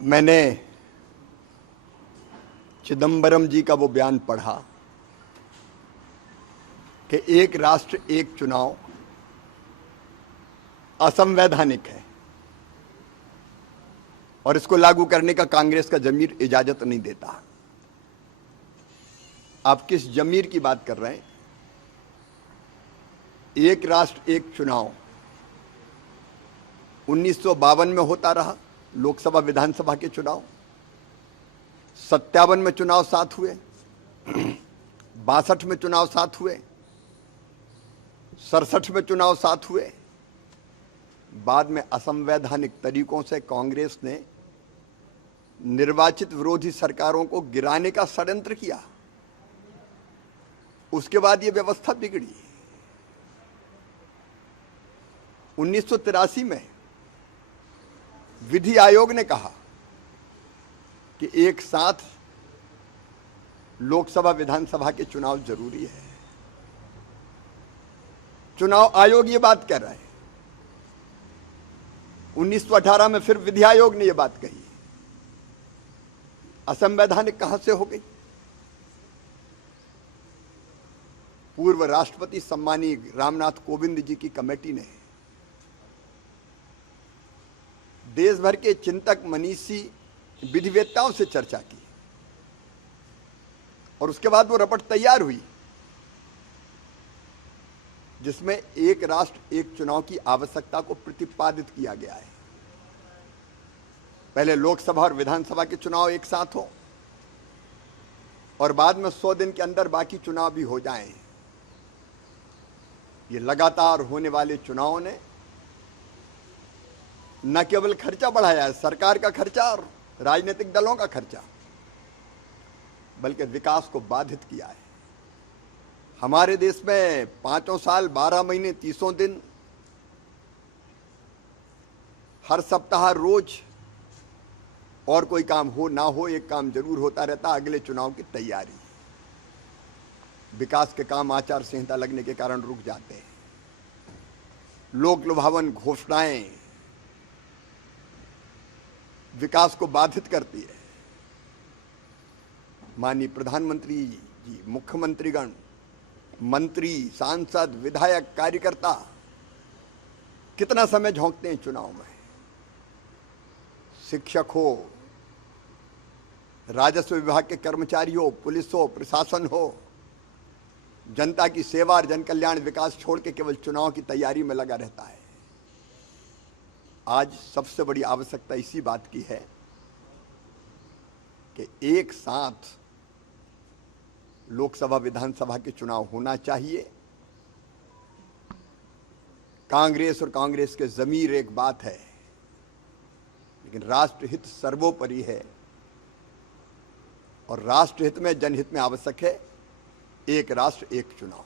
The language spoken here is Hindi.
मैंने चिदंबरम जी का वो बयान पढ़ा कि एक राष्ट्र एक चुनाव असंवैधानिक है और इसको लागू करने का कांग्रेस का जमीर इजाजत नहीं देता। आप किस जमीर की बात कर रहे हैं? एक राष्ट्र एक चुनाव 1952 में होता रहा, लोकसभा विधानसभा के चुनाव 57 में चुनाव साथ हुए, 62 में चुनाव साथ हुए, 67 में चुनाव साथ हुए। बाद में असंवैधानिक तरीकों से कांग्रेस ने निर्वाचित विरोधी सरकारों को गिराने का षड्यंत्र किया। उसके बाद यह व्यवस्था बिगड़ी। 1983 में विधि आयोग ने कहा कि एक साथ लोकसभा विधानसभा के चुनाव जरूरी है। चुनाव आयोग ये बात कह रहा है। 1918 में फिर विधि आयोग ने यह बात कही। असंवैधानिक कहां से हो गई? पूर्व राष्ट्रपति सम्मानीय रामनाथ कोविंद जी की कमेटी ने देश भर के चिंतक मनीषी विधिवेत्ताओं से चर्चा की और उसके बाद वो रपट तैयार हुई जिसमें एक राष्ट्र एक चुनाव की आवश्यकता को प्रतिपादित किया गया है। पहले लोकसभा और विधानसभा के चुनाव एक साथ हो और बाद में 100 दिन के अंदर बाकी चुनाव भी हो जाएं। ये लगातार होने वाले चुनावों ने न केवल खर्चा बढ़ाया है, सरकार का खर्चा और राजनीतिक दलों का खर्चा, बल्कि विकास को बाधित किया है। हमारे देश में 5 साल 12 महीने 30 दिन हर सप्ताह रोज और कोई काम हो ना हो एक काम जरूर होता रहता, अगले चुनाव की तैयारी। विकास के काम आचार संहिता लगने के कारण रुक जाते हैं। लोक लुभावन घोषणाएं विकास को बाधित करती है। माननीय प्रधानमंत्री जी, मुख्यमंत्रीगण, मंत्री, सांसद, विधायक, कार्यकर्ता कितना समय झोंकते हैं चुनाव में। शिक्षक हो, राजस्व विभाग के कर्मचारी हो, पुलिस हो, प्रशासन हो, जनता की सेवा और जन कल्याण विकास छोड़ के केवल चुनाव की तैयारी में लगा रहता है। आज सबसे बड़ी आवश्यकता इसी बात की है कि एक साथ लोकसभा विधानसभा के चुनाव होना चाहिए। कांग्रेस और कांग्रेस के ज़मीर एक बात है, लेकिन राष्ट्रहित सर्वोपरि है और राष्ट्रहित में जनहित में आवश्यक है एक राष्ट्र एक चुनाव।